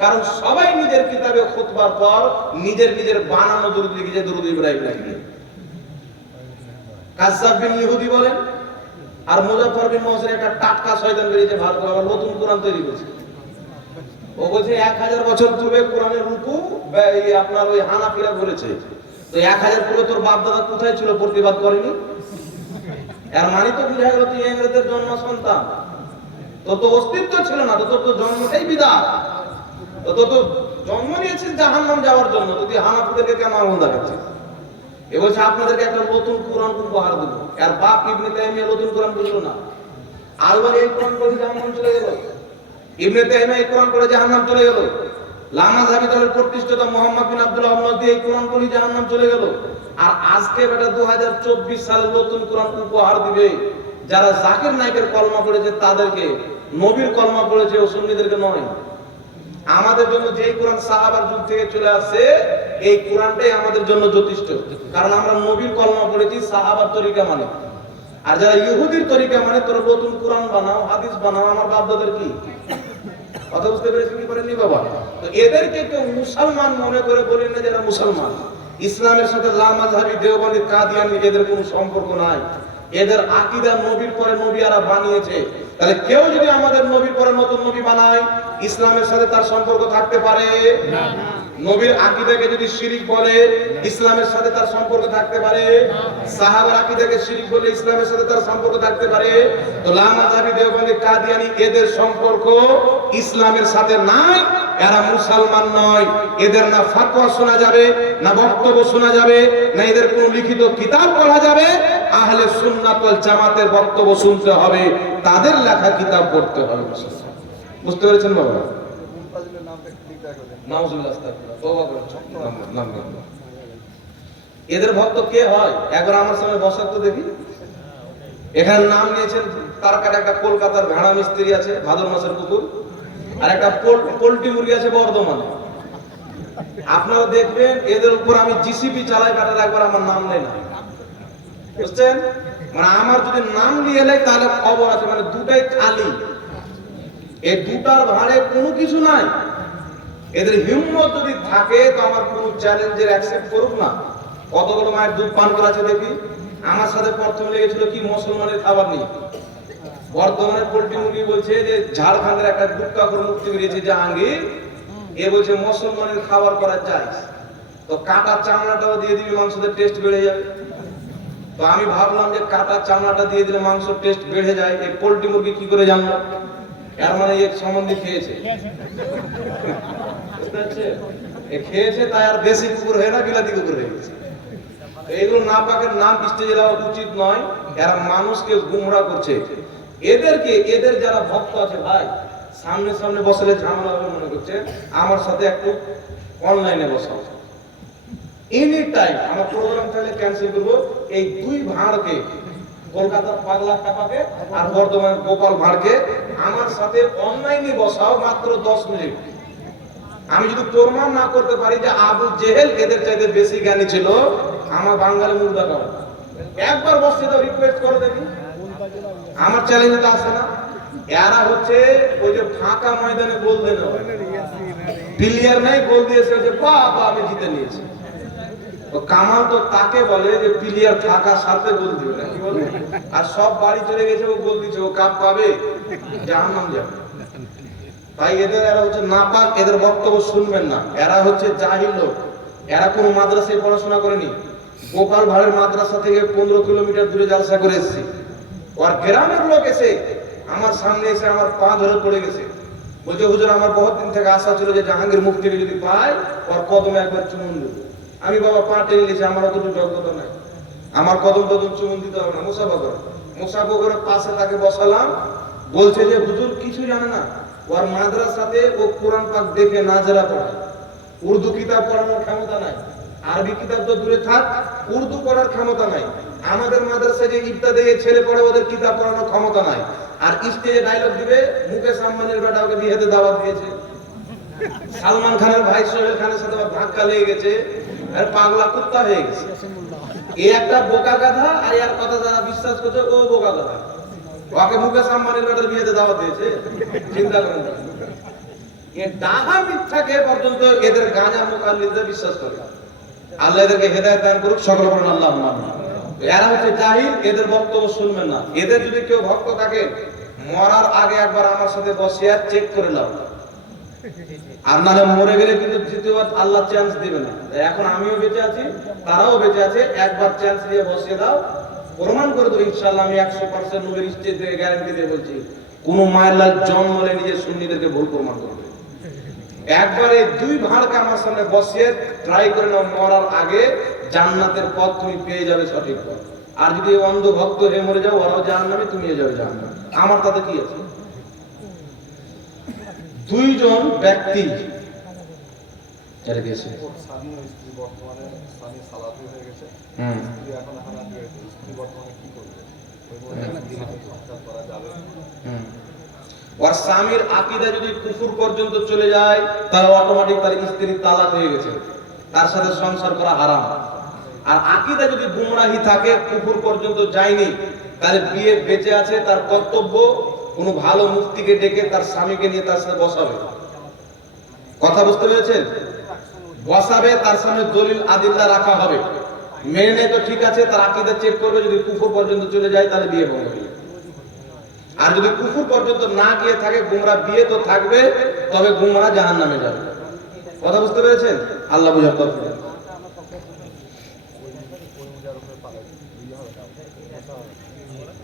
কারণ সবাই নিজের কিতাবে খুতবার পর নিজের নিজের বানানো দুরূদ লিখেছে, দুরূদ ইব্রাহিম লিখেছে। কাযযাব বিন ইহুদি বলেন, আর মুজাফফর বিন মুহসিন একটা টাটকা শয়তান বেরিয়েছে, ভারত আবার নতুন কোরআন তৈরি করেছে। ও বলছে 1000 বছর পূর্বে কোরআনের রুকু আপনার ওই হানাফিরা বলেছে, তো 1000 পূর্বে তোর বাপ দাদা কোথায় ছিল, প্রতিবাদ করেনি? এর মানে তো বুঝা গেল তুই ইংরেজদের জন্ম সন্তান, তোর তো অস্তিত্ব ছিল না, তোর তো জন্মটাই বিদআত, তোর তো জন্ম নিয়েছিস জাহান্নাম যাওয়ার জন্য, তুই হানাফিদেরকে কেন আগুন দেখাচ্ছিস? এ বলছে আপনাদেরকে একটা নতুন কোরআন উপহার দেব। আর বাপ ইবনে তাইমিয়া নতুন কোরআন বুঝলো না, আলবানি এই কোরআন পড়ে জাহান্নাম চলে গেল, ইবনে তাইমিয়া এই কোরআন পড়ে জাহান্নাম চলে গেল, লামাযহাবী দলের প্রতিষ্ঠাতা মুহাম্মদ বিন আব্দুল্লাহ আল-মাহদি এই কোরআন পড়ে জাহান্নাম চলে গেল। আর আজকে বেটা 2024 সালে নতুন কোরআন উপহার দিবে যারা জাকির নায়েকের কলমা পড়েছে তাদেরকে, নবীর কলমা পড়েছে ও সুন্নিদেরকে নয়। আমাদের জন্য যেই কোরআন সাহাবার যুগ থেকে চলে আসছে, এই কোরআনটাই আমাদের জন্য যথেষ্ট, কারণ আমরা নবীর কলমা পড়েছি, সাহাবার তরিকা মানে। আর যারা ইহুদির তরিকা মানে, তোরা নতুন কোরআন বানাও, হাদিস বানাও, আমার বাপ দাদার কি কথা বুঝতে পেরেছি কি করেননি বাবা? তো এদেরকে কেউ মুসলমান মনে করে বলেন না, যারা মুসলমান। ইসলামের সাথে লামাযহাবী, দেওবন্দি, কাদিয়ানী এদের কোনো সম্পর্ক নাই। এদের আকীদা নবীর পরে নবী আরা বানিয়েছে। তাহলে কেউ যদি আমাদের নবীর পরে নতুন নবী বানায়, ইসলামের সাথে তার সম্পর্ক থাকতে পারে না। নবীর আকীদাকে যদি শিরিক বলে, ইসলামের সাথে তার সম্পর্ক থাকতে পারে না। সাহাবার আকীদাকে শিরিক বলে, ইসলামের সাথে তার সম্পর্ক থাকতে পারে। তো লামাযহাবী, দেওবন্দি, কাদিয়ানী এদের সম্পর্ক ইসলামের সাথে নাই, এরা মুসলমান নয়। এদের না ফতোয়া শোনা যাবে, না বক্তব্য শোনা যাবে, না এদের কোনো লিখিত কিতাব পড়া যাবে। আহলে সুন্নাত ওয়াল জামাতের বক্তব্য শুনতে হবে, তাদের লেখা কিতাব পড়তে হবে। বুঝতে পেরেছেন বাবা? মুনতাজিলের নামটা একটু ঠিক দেখা দেন। নাউজুবিল্লাহ, আস্তাগফিরুল্লাহ, তওবা করে নাম নেন। এদের ভক্ত কে হয়? একবার আমার সামনে বসার তো দেখি। এখানে নাম নিয়েছেন, তার কাছে একটা কলকাতার ভেড়া মিস্ত্রি আছে, ভাদর মাসের কুকুর, আর একটা পোল্ট্রি মুরগি আছে বর্ধমানে। আপনারা দেখবেন এদের উপর আমি জিসিপি চালাই, কাটার একবার আমার নাম নেই না, বুঝছেন? মানে আমার যদি নাম নিয়ে নেয় তাহলে খবর আছে, মানে দুটাই খালি, এই দুটার ভাড়ে কোনো কিছু নাই। এদের হিম্মত যদি থাকে তো আমার কোনো চ্যালেঞ্জের অ্যাকসেপ্ট করুক না। কতগুলো মায়ের দুধ পান করা আছে দেখি। আমার সাথে প্রথম লেগেছিল কি, মুসলমানের খাবার নেই। বর্তমানে পোল্ট্রি মুরগি বলছে যে ঝাড়খণ্ডের একটা গুটকা করে মুক্তি বেরিয়েছে জাহাঙ্গীর, এ বলছে মুসলমানের খাবার করা চাই, তো কাটা চামড়াটাও দিয়ে দিবি, মাংসের টেস্ট বেড়ে যাবে। তো আমি ভাবলাম যে কাটা চামড়াটা দিয়ে দিলে মাংসের টেস্ট বেড়ে যায়। এই পোল্ট্রি মুরগি কি করে জানলো? এর মানে এক সম্বন্ধে খেয়েছে, বুঝতে পারছেন? এ খেয়েছে, তাই আর দেশি কুকুর হয়ে না বিলাতি কুকুর হয়ে গেছে। এইগুলো নাপাকের নাম স্টেজে দেওয়া উচিত নয়। এরা মানুষকে গুমরা করছে। এদেরকে, এদের যারা ভক্ত আছে ভাই, সামনে সামনে বসলে ঝামেলা হবে মনে করছে, আমার সাথে একটু অনলাইনে বসাও। এনি টাইম আমার প্রোগ্রাম চাইলে ক্যান্সেল করবো। এই দুই ভাঁড়কে, কলকাতার পাগলা কাপাকে আর বর্ধমানের গোপাল ভাঁড়কে আমার সাথে অনলাইনে বসাও, মাত্র 10 মিনিট। আমি যদি প্রমাণ না করতে পারি যে আবু জেহেল এদের চাইতে বেশি জ্ঞানী ছিল, আমার বাঙালি মুর্দা করে একবার বসতে দাও, রিকোয়েস্ট করে দেখি। আমার চ্যালেঞ্জে তো আসে না। এরা হচ্ছে ওই যে ফাঁকা ময়দানে গোল দেন, প্লেয়ার নেই, গোল দিয়েছে যে বাবা আমি জিতে নিয়েছি। তো কামাল তো তাকে বলে যে প্লেয়ার থাকা সাথে গোল দিবে না, কি বলে? আর সব বাড়ি চলে গেছে, ও গোল দিচ্ছে, ও কাপ পাবে, জাহান্নাম যাবে। তাই এরা হচ্ছে নাপাক, এদের বক্তব্য শুনবেন না। এরা হচ্ছে জাহিল লোক, এরা কোনো মাদ্রাসায় পড়াশোনা করেনি। গোপাল ভাড়ের মাদ্রাসা থেকে 15 কিলোমিটার দূরে জালসা করে এসেছি। আর গ্রামের লোক এসে আমার সামনে এসে আমার পা ধরে পড়ে গেছে, বলছে হুজুর আমার বহুত দিন থেকে আশা ছিল যে জাহাঙ্গীর মুফতিকে যদি পাই ওর কদমে একবার চুমুন দেব। আমি বাবা পা টেনে নিয়েছি, আমার অতটুকু যোগ্যতা নাই, আমার কদম চুমুন দিতে হবে না, মুসাফা করো। মুসাফা করে পাশে তাকে বসালাম। বলছে যে হুজুর কিছু জানে না, ওর মাদ্রাসাতে ও কোরআন পাক দেখে নাজেরা পড়ায়, উর্দু কিতাব পড়ানোর ক্ষমতা নাই, আরবি কিতাব তো দূরে থাক, উর্দু পড়ার ক্ষমতা নাই। আমাদের মাদ্রাসায় যে ইবতদায়ী ছেলে পড়ে ওদের কিতাব পড়ানোর ক্ষমতা নাই। আর স্টেজে ডায়লগ দিবে, মুকেশ আম্বানির বেটা ওকে বিয়েতে দাওয়াত দিয়েছে, সালমান খানের ভাই সোহেল খানের সাথে ওর ধাক্কা লেগে গেছে, আর পাগলা কুত্তা হয়ে গেছে। এই একটা বোকা গাধা, আর এর কথা যারা বিশ্বাস করছে ও বোকা গাধা। ওকে মুকেশ আম্বানির বেটার বিয়েতে দাওয়াত দিয়েছে, চিন্তা করেন। এ ডাহা মিথ্যাকে পর্যন্ত এদের গাঁজা মুকাল্লিদরা বিশ্বাস করে। আল্লাহ এদেরকে হেদায়েত দান করুক, সকল বলেন আল্লাহুম্মা আমিন। এরা হচ্ছে জাহিল, এদের বক্তব্য শুনবেন না। এদের যদি কেউ ভক্ত থাকে, মরার আগে একবার আমার সাথে বসিয়ে চেক করে নাও, আর নাহলে মরে গেলে কিন্তু দ্বিতীয়বার আল্লাহ চান্স দিবে না। এখন আমিও বেঁচে আছি, তারাও বেঁচে আছে, একবার চান্স দিয়ে বসিয়ে দাও, প্রমাণ করে দেবো ইনশাআল্লাহ। আমি 100% নবীর স্টেজ থেকে গ্যারান্টি দিয়ে বলছি, কোন মায়ের লাল জন্মলে নিজের সুন্নিদেরকে ভুল প্রমাণ করবে। একবারে দুই ভাড়কে আমার সামনে বসিয়ে ট্রাই করে নাও, মরার আগে জান্নাতের পথ তুমি পেয়ে যাবে সঠিক পথ। আর যদি অন্ধ ভক্ত হয়ে মরে যাও, ওরাও জাহান্নামে, তুমিও যাবে জাহান্নামে, আমার তাতে কি আছে? দুইজন ব্যক্তি ছেড়ে দিয়েছে, স্বামী ও স্ত্রী বর্তমানে স্বামী সালাফি হয়ে গেছে, স্ত্রী এখন হানাফি হয়েছে, স্ত্রী বর্তমানে কি করবে? ওই মহিলাকে সংসার করা যাবে? ওর স্বামীর আকীদা যদি কুফর পর্যন্ত চলে যায়, তাহলে অটোমেটিক তার স্ত্রীর তালাক হয়ে গেছে, তার সাথে সংসার করা হারাম। আর আকীদা যদি গুমরাহি থাকে, কুফর পর্যন্ত যায়নি, তাহলে বিয়ে বেঁচে আছে, তার কর্তব্য কোনো ভালো মুফতিকে ডেকে তার স্বামীকে নিয়ে তার সাথে বসাবে। কথা বুঝতে পেরেছেন? বসাবে, তার সামনে দলিল আদিল্লা রাখা হবে, মেনে নেয় তো ঠিক আছে, তার আকীদা চেক করবে, যদি কুফর পর্যন্ত চলে যায় তাহলে বিয়ে ভঙ্গ হবে। আর যদি কুফর পর্যন্ত না গিয়ে থাকে, গুমরা বিয়ে তো থাকবে, তবে গুমরা জাহান্নামে যাবে। কথা বুঝতে পেরেছেন? আল্লাহ বুঝার তৌফিক দেন।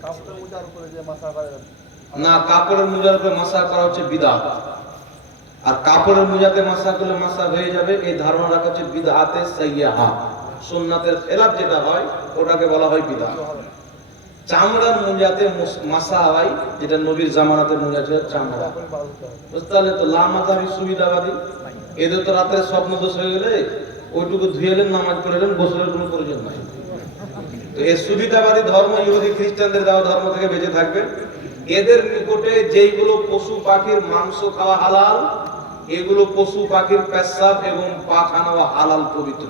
কাপড়ের মোজার উপরে যে মাথা করে না, কাপড়ের মোজার উপরে মাসা করা হচ্ছে বিদআত। আর কাপড়ের মোজাতে মাসা করলে মাসা হয়ে যাবে, এই ধারণা রাখা হচ্ছে বিদআতে সাইয়্যাহা। সুন্নাতের খেলাফ যেটা হয় ওটাকে বলা হয় বিদআত। চামড়ার মোজাতে মাসা হয়, যেটা নবীর জামানাতে মোজা ছিল চামড়া। বুঝতে পারলে তো? লা মাযহাবি সুবিধাবাদী, এদের তো রাতে স্বপ্ন দোষ হয়ে গেলে ওইটুকু ধুয়েলেন, নামাজ পড়লেন, গোসলের কোনো প্রয়োজন নাই। তো এই সুবিধাবাদী ধর্ম ইহুদি খ্রিস্টানদের দেওয়া ধর্ম থেকে বেঁচে থাকবে। এদের নিকটে যেইগুলো পশু পাখির মাংস খাওয়া হালাল, এগুলো পশু পাখির পেশাব এবং পাখানা হালাল পবিত্র।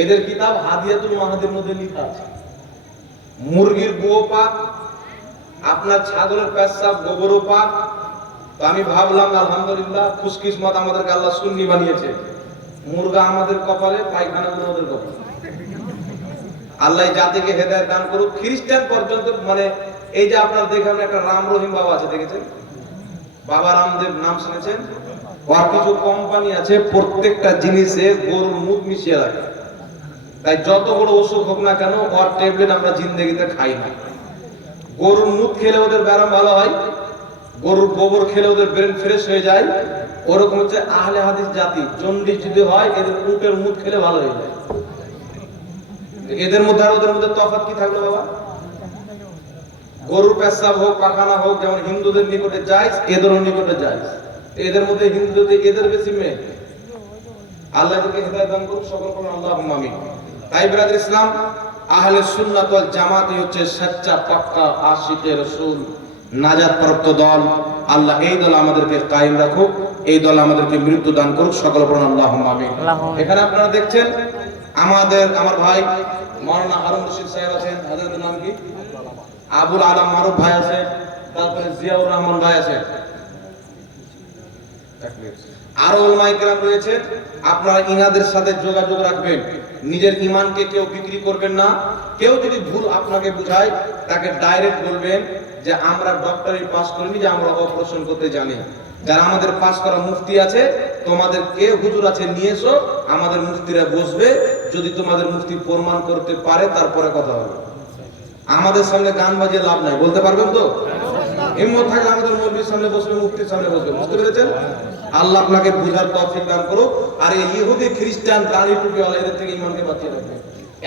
এদের কিতাব হাদিয়াতুল মাহাদির মধ্যে লেখা আছে। মুরগির গোও পাক, আপনার ছাগলের পেশাব গোবরও পাক। তো আমি ভাবলাম আলহামদুলিল্লাহ, খুশকিসমত আমাদেরকে আল্লাহ সুন্নি বানিয়েছে। মুরগা আমাদের কপালে, পায়খানা ওদের কপালে। আল্লাহ জাতিকে হেদায়েত দান করুক। খ্রিস্টান পর্যন্ত, মানে এই যে আপনার দেখেন একটা রাম রহিম বাবা আছে, দেখেছেন? বাবা রামদেব নাম শুনেছেন? ওর কিছু কোম্পানি আছে, প্রত্যেকটা জিনিসে গরুর মুখ মিশিয়ে রাখে। তাই যত বড় অসুখ হোক না কেন, ওর ট্যাবলেট আমরা জিন্দেগিতে খাই না। গরুর মুখ খেলে ওদের ব্যায়াম ভালো হয়, গরুর গোবর খেলে ওদের ব্রেন ফ্রেশ হয়ে যায়। ওরকম হচ্ছে আহলে হাদিস জাতি, জন্ডিস যদি হয় এদের উটের মুখ খেলে ভালো হয়ে যায়। এদের মধ্যে আর ওদের মধ্যে তফাৎ কি থাকলো বাবা? গরুর পেশাব হোক, পাখানা হোক, যেমন হিন্দুদের নিকটে জায়েজ, এদেরও নিকটে জায়েজ। এদের মধ্যে হিন্দুদের এদের বেশি মেয়ে। আল্লাহ এদেরকে হেদায়েত দান করুক, সকল বলেন আল্লাহুম্মা আমিন। তাই ব্রাদার ইসলাম, আহলে সুন্নাত ওয়াল জামাতই হচ্ছে সচ্চা পাক্কা আশিকে রাসূল, নাজাত প্রাপ্ত দল। আল্লাহ এই দল আমাদেরকে কায়েম রাখুক, এই দল আমাদেরকে মৃত্যু দান করুক, সকল বলেন আল্লাহুম্মা আমিন। এখানে আপনারা দেখছেন আমার ভাই মাওলানা হারুন রশিদ সাহেব আছেন, হাজরাতের নাম কি? আবুল আলম মারুফ ভাই আছে, তারপরে জিয়াউর রহমান ভাই আছে, আরো উলামায়ে কেরাম রয়েছে। আপনারা ইনাদের সাথে যোগাযোগ রাখবেন। নিজের ঈমানকে কেউ বিক্রি করবেন না। কেউ যদি ভুল আপনাকে বুঝায়, তাকে ডাইরেক্ট বলবেন যে আমরা ডক্টরি পাস করিনি, যে আমরা অপারেশন করতে জানি। যারা আমাদের পাস করা মুফতি আছে, তোমাদের কে হুজুর আছে নিয়ে এসো, আমাদের মুফতিরা বসবে। যদি তোমাদের মুফতি প্রমাণ করতে পারে, তারপরে কথা হবে। আমাদের সামনে গান বাজিয়ে লাভ নাই, বলতে পারবেন তো? হিম্মত থাকলে আমাদের মৌলবীর সামনে বসবে, মুফতির সামনে বসবে। বুঝতে পেরেছেন? আল্লাহ আপনাকে বুঝার তৌফিক দান করুক। আর এই ইহুদি খ্রিস্টান দাড়ি টুপিওয়ালা এদের থেকে ঈমানকে বাঁচিয়ে রাখবে।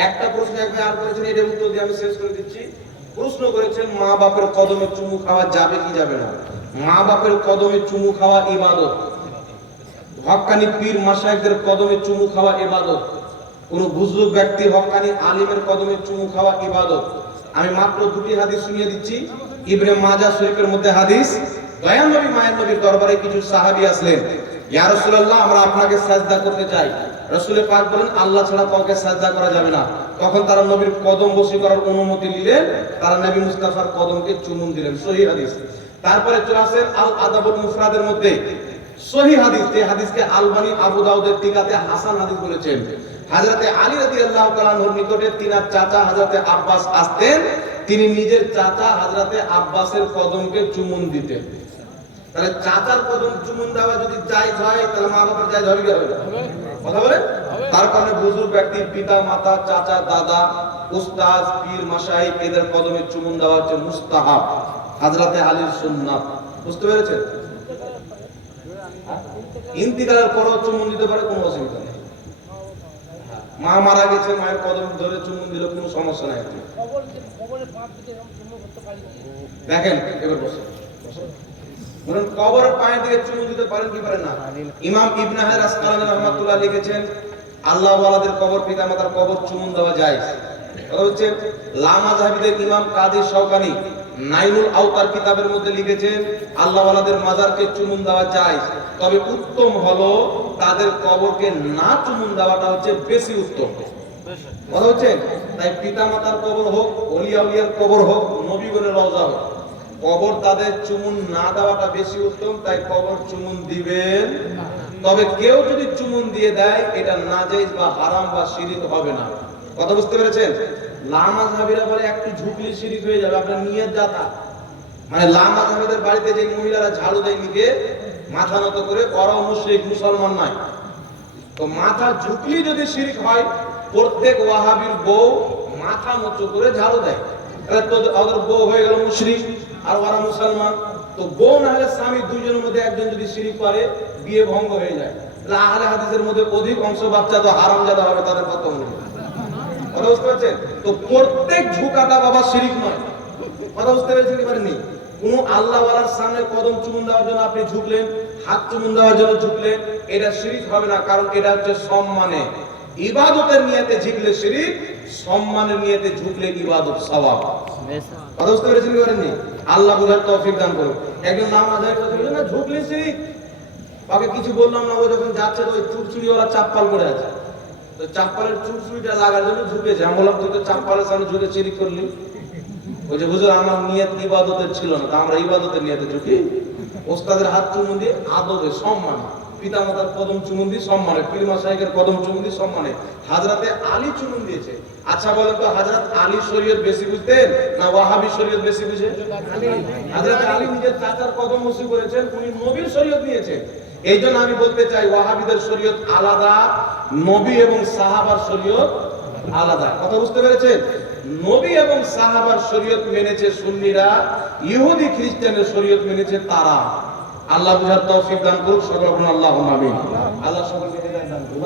একটা প্রশ্ন এক ভাই আর করেছেন, এটা উত্তর দিয়ে আমি শেষ করে দিচ্ছি। প্রশ্ন করেছেন মা বাপের কদমে চুমু খাওয়া যাবে কি যাবে না? মা বাপের কদমে চুমু খাওয়া ইবাদত, হক্কানি পীর মাশায়েখদের কদমে চুমু খাওয়া ইবাদত, কোন বুজুর্গ ব্যক্তি হক্কানি আলিমের কদমে চুমু খাওয়া ইবাদত। আমি মাত্র দুটি হাদিস শুনিয়ে দিচ্ছি। ইবনে মাজাহ শরীফের মধ্যে হাদিস, দয়াল নবী মায়ের নবীর দরবারে কিছু সাহাবী আসলেন, ইয়া রাসূলুল্লাহ আমরা আপনাকে সাজদা করতে চাই। রাসূল পাক বলেন আল্লাহ ছাড়া কাউকে সাজদা করা যাবে না। তখন তারা নবীর কদম বসি করার অনুমতি নিলেন, তারা নবী মুস্তাফার কদমকে চুমুন দিলেন। সহিহ হাদিস। তারপরে চলে আসেন আল আদাবুল মুফরাদের মধ্যে সহিহ হাদিস, যে হাদিসকে আলবানী আবু দাউদের টিকাতে হাসান হাদিস বলেছেন। হযরতে আলী রাদিয়াল্লাহু তাআলা আনহুর নিকটে তিনার চাচা হযরতে আব্বাস আসতেন, তিনি নিজের চাচা হযরতে আব্বাসের কদমকে চুমুন দিতেন। তাহলে চাচার কদম চুমুন দেওয়া যদি জায়েজ হয়, তাহলে মা বাবার জায়েজ হবে কি হবে না? কথা বলে। তার কারণে বুজুর্গ ব্যক্তি, পিতা মাতা, চাচা, দাদা, উস্তাদ, পীর মাশায়েখ এদের কদমে চুমুন দেওয়া হচ্ছে মুস্তাহাব, হযরতে আলীর সুন্নাত। বুঝতে পেরেছেন? ইন্তিকালের পরও চুমুন দিতে পারে, কোনো অসুবিধা নেই। মা মারা গেছে, মায়ের কদম ধরে চুমুন দিলে কোনো সমস্যা নাই। দেখেন এবার বসুন, বলুন কবরের পায়ের দিকে চুমুন দিতে পারেন কি পারেন না? ইমাম ইবনে হাজার আসকালানী রাহমাতুল্লাহ লিখেছেন আল্লাহ ওয়ালাদের কবর, পিতা মাতার কবর চুমুন দেওয়া যায়। কথা হচ্ছে লা মাযহাবীদের ইমাম কাজী শাওকানী নাইলুল আওতার কিতাবের মধ্যে লিখেছেন আল্লাহ ওয়ালাদের মাজারকে চুমুন দেওয়া যায়, তবে উত্তম হলো তাদের কবরকে না চুমুন দেওয়াটা হচ্ছে বেশি উত্তম। কথা হচ্ছে তাই পিতা মাতার কবর হোক, ওলিয়া উলিয়ার কবর হোক, নবীগণের রওজা হোক, কবর তাদের চুমুন না দেওয়াটা বেশি উত্তম। তাই কবর চুমুন দিবেন, তবে কেউ যদি চুমুন দিয়ে দেয় এটা নাজায়েজ বা হারাম বা শিরক হবে না। কথা বুঝতে পেরেছেন? লা মাযহাবীরা বলে একটু ঝুঁকলে শিরক হয়ে যাবে, আপনার নিয়ত জাতা। মানে লা মাযহাবীদের বাড়িতে যে মহিলারা ঝাড়ু দেয় নিকে মাথা নত করে, ওরাও মুশরিক, মুসলমান নয়। তো মাথা ঝুঁকলি যদি শিরক হয়, প্রত্যেক ওয়াহাবীর বউ মাথা উঁচু করে ঝাড়ু দেয়, তাহলে তো ওদের বউ হয়ে গেল মুশরিক আর ওরা মুসলমান। তো বউ না হলে স্বামী, দুইজনের মধ্যে একজন যদি শিরক করে বিয়ে ভঙ্গ হয়ে যায়। তাহলে আহলে হাদিসের মধ্যে অধিক অংশ বাচ্চা তো হারামজাদা হবে, তাদের কত মূল্য। কথা বুঝতে পারছেন? তো প্রত্যেক ঝুঁকাটা বাবা শিরক নয়। কথা বুঝতে পেরেছেন কি পারেননি? কোন আল্লাহ ওয়ালার সামনে কদম চুমুন দেওয়ার জন্য আপনি ঝুঁকলেন, হাত চুমুন দেওয়ার জন্য ঝুঁকলেন, এটা শিরক হবে না, কারণ এটা হচ্ছে সম্মানে। ইবাদতের নিয়তে ঝুঁকলে শিরক, সম্মানের নিয়তে ঝুঁকলে ইবাদত সওয়াব। কথা বুঝতে পেরেছেন কি পারেননি? আল্লাহ বুঝার তৌফিক দান করুন। একজন নামাজ আদায় করতে বলে না ঝুঁকলে শিরক, ওকে কিছু বললাম না, ও যখন যাচ্ছে তো ওই চুরচুরি ওরা চাপ্পাল করে আছে, তো চাপ্পালের চুরচুরিটা লাগার জন্য ঝুঁকেছে। আমি বললাম তুই তো চাপ্পালের সামনে ঝুঁকে শিরক করলি। ওই যে হুজুর আমার নিয়ত ইবাদতের ছিল না, তা আমরা ইবাদতের নিয়তে ঝুঁকি। ওস্তাদের হাত চুমুন দিয়ে আদবে, সম্মান, পিতা মাতার কদম চুমুন দিয়ে সম্মানে, পীর মাশায়েখের কদম চুমুন দিয়ে সম্মানে। হযরতে আলী চুমুন দিয়েছে। আচ্ছা বলেন তো হযরত আলী শরীয়ত বেশি বুঝতেন না ওয়াহাবী শরীয়ত বেশি বুঝে? হযরতে আলী নিজের চাচার কদম মুসি করেছেন, উনি নবীর শরীয়ত নিয়েছেন। এইজন্য আমি বলতে চাই ওয়াহাবীদের শরীয়ত আলাদা, নবী এবং সাহাবার শরীয়ত আলাদা। কথা বুঝতে পেরেছেন? নবী এবং সাহাবার শরীয়ত মেনেছে সুন্নিরা, ইহুদি খ্রিস্টানের শরীয়ত মেনেছে তারা। আল্লাহ বুঝার তৌফিক দান করুন। সকল আল্লাহুম্মা আমিন। আল্লাহ সকলকে হেদায়েত দান করুন।